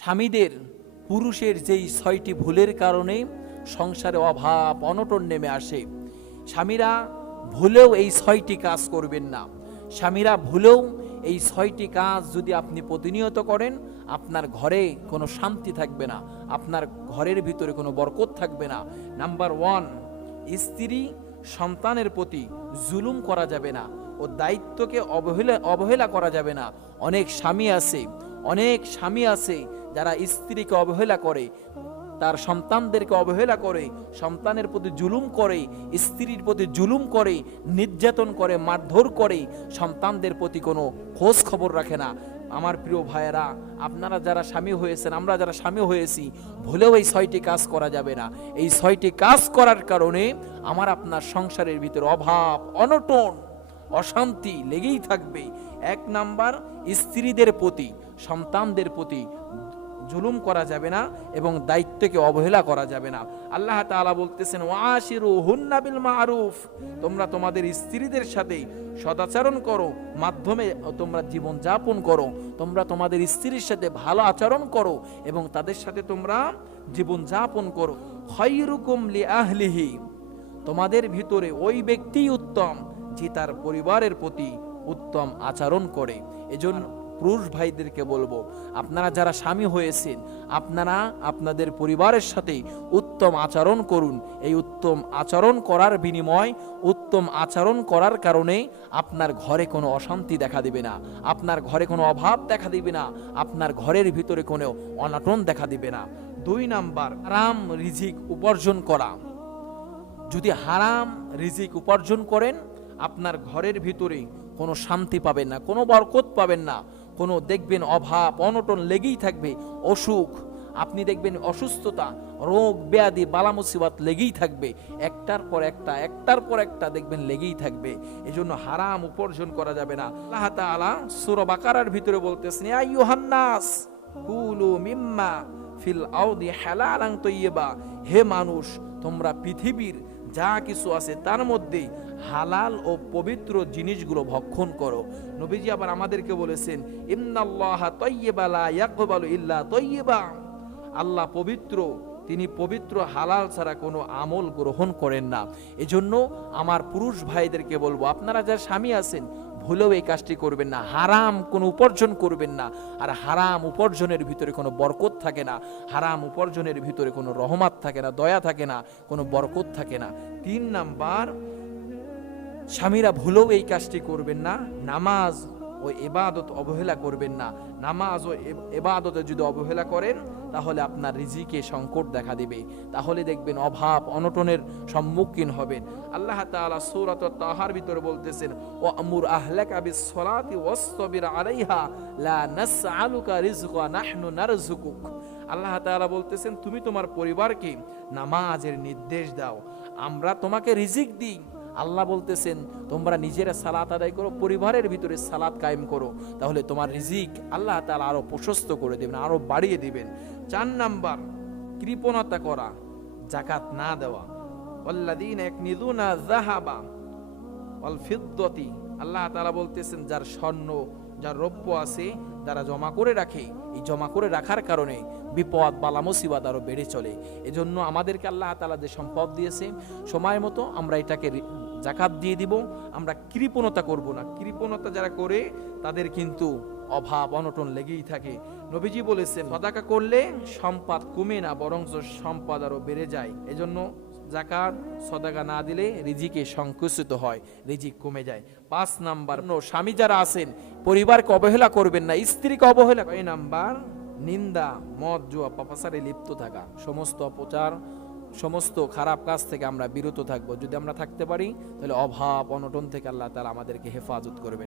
স্বামীদের পুরুষের যেই ছয়টি ভুলের কারণে সংসারে অভাব, অনটন নেমে আসে। স্বামীরা ভুলেও এই ছয়টি কাজ করবেন না। স্বামীরা ভুলেও এই ছয়টি কাজ যদি আপনি প্রতিনিয়ত করেন, আপনার ঘরে কোনো শান্তি থাকবে না, আপনার ঘরের ভিতরে কোনো বরকত থাকবে না। নাম্বার ওয়ান, স্ত্রী সন্তানের প্রতি জুলুম করা যাবে না ও দায়িত্বকে অবহেলা অবহেলা করা যাবে না। অনেক স্বামী আছে, অনেক স্বামী আছে যারা স্ত্রীকে অবহেলা করে, তার সন্তানদেরকে অবহেলা করে, সন্তানের প্রতি জুলুম করে, স্ত্রীর প্রতি জুলুম করে, নির্যাতন করে, মারধর করে, সন্তানদের প্রতি কোনো খোঁজ খবর রাখে না। আমার প্রিয় ভাইয়েরা, আপনারা যারা স্বামী হয়েছেন, আমরা যারা স্বামী হয়েছি, ভুলেও এই ছয়টি কাজ করা যাবে না। এই ছয়টি কাজ করার কারণে আমার আপনার সংসারের ভিতরে অভাব, অনটন, অশান্তি লেগেই থাকবে। এক নাম্বার, স্ত্রীদের প্রতি, সন্তানদের প্রতি জুলুম করা যাবে না এবং দায়িত্বকে অবহেলা করা যাবে না। আল্লাহ তাআলা বলতেছেন ওয়াশিরু হুন্না বিল মারুফ। তোমরা তোমাদের স্ত্রীদের সাথে সদাচরণ করো, মাধ্যমে তোমরা জীবন যাপন করো, তোমরা তোমাদের স্ত্রীর সাথে ভালো আচরণ করো এবং তাদের সাথে তোমরা জীবন যাপন করো। খৈরুকুম লি আহলিহি তোমাদের ভিতরে ওই ব্যক্তিই উত্তম, যে তার পরিবারের প্রতি উত্তম আচরণ করে। এজন্য পুরুষ ভাইদেরকে বলব, আপনারা যারা স্বামী হয়েছেন, আপনারা আপনাদের পরিবারের সাথে উত্তম আচরণ করুন। এই উত্তম আচরণ করার বিনিময়, উত্তম আচরণ করার কারণে আপনার ঘরে কোনো অশান্তি দেখা দিবে না, আপনার ঘরে কোনো অভাব দেখা দিবে না, আপনার ঘরের ভিতরে কোনো অনাটন দেখা দিবে না। দুই নাম্বার আরাম রিজিক উপার্জন করা। যদি হারাম রিজিক উপার্জন করেন, আপনার ঘরের ভিতরে কোনো শান্তি পাবেন না, কোনো বরকত পাবেন না। কোনো দেখবেন অভাব, অনটন লেগেই থাকবে, অসুখ, আপনি দেখবেন অসুস্থতা, রোগ, ব্যাধি বালা মুসিবত লেগেই থাকবে, একটার পর একটা, একটার পর একটা দেখবেন লেগেই থাকবে, এজন্য হারাম উপার্জন করা যাবে না। আল্লাহ তাআলা সূরা বাকারার ভিতরে বলতেছেন, ইয়া ইউহান্নাস কুলু মিম্মা ফিল আউদি হালালান তৈয়বা। হে মানুষ, তোমরা পৃথিবীর যা কিছু আছে তার মধ্যে হালাল ও পবিত্র জিনিসগুলো ভক্ষণ করো। নবীজি আবার আমাদেরকে বলেছেন তৈয়েবা তৈয়েবা আল্লাহ পবিত্র, তিনি পবিত্র হালাল ছাড়া কোনো আমল গ্রহণ করেন না। এজন্য আমার পুরুষ ভাইদেরকে বলব, আপনারা যারা স্বামী আছেন ভুলেও এই কাজটি করবেন না, হারাম কোনো উপার্জন করবেন না, আর হারাম উপার্জনের ভিতরে কোনো বরকত থাকে না, হারাম উপার্জনের ভিতরে কোনো রহমাত থাকে না, দয়া থাকে না, কোনো বরকত থাকে না। তিন নাম্বার, স্বামীরা ভুলেও এই কাজটি করবেন না, নামাজ ও এবাদত অবহেলা করবেন না, নামাজ ও এবাদতে যদি অবহেলা করেন তাহলে আপনার রিজিকে সংকট দেখা দেবে। তাহলে দেখবেন অভাব, অনটনের সম্মুখীন হবেন। আল্লাহ তাআলা সূরাত তাহার ভিতরে বলতেছেন ও আমুর আহলাকা বিস সালাতি ওয়াসতাবির আলাইহা লা নাসআলুকা রিজকা নাহনু নারযুকুক। আল্লাহ তাআলা বলতেছেন, তুমি তোমার পরিবারকে নামাজের নির্দেশ দাও। আমরা তোমাকে রিজিক দিই। আল্লাহ বলতেছেন, তোমরা নিজেরা সালাত আদায় করো, পরিবারের ভিতরে সালাত কায়েম করো। তাহলে তোমার রিজিক আল্লাহ তালা আরও প্রশস্ত করে দেবেন আরও বাড়িয়ে দেবেন। চার নাম্বার, কৃপণতা করা জাকাত না দেওয়া। অল্লাদিন এক নিদুনা জাহাবা অল ফিদ্দতি। আল্লাহ তালা বলতেছেন, যার স্বর্ণ যার রৌপ্য আছে যারা জমা করে রাখে। এই জমা করে রাখার কারণে বিপদ, বালা, মুসিবত আরও বেড়ে চলে। এজন্য আমাদেরকে আল্লাহ তাআলা যে সম্পদ দিয়েছে, সময় মতো আমরা এটাকে জাকাত দিয়ে দিব। আমরা কৃপণতা করব না। কৃপণতা যারা করে, তাদের কিন্তু অভাব, অনটন লেগেই থাকে। নবীজি বলেছেন, সদাকা করলে সম্পদ কমে না বরং সম্পদ আরও বেড়ে যায়। এজন্য জাকাত, সদাকা না দিলে রিজিকে সংকুচিত হয়, রিজিক কমে যায়। পাঁচ নাম্বার, স্বামী যারা আছেন, পরিবারকে অবহেলা করবেন না, স্ত্রীকে অবহেলা এই নাম্বার, নিন্দা, মদ, জুয়া পাপাসারে লিপ্ত থাকা। সমস্ত অপচার, সমস্ত খারাপ কাজ থেকে আমরা বিরত থাকব। যদি আমরা থাকতে পারি, তাহলে অভাব, অনটন থেকে আল্লাহ তাআলা আমাদেরকে হেফাজত করবেন।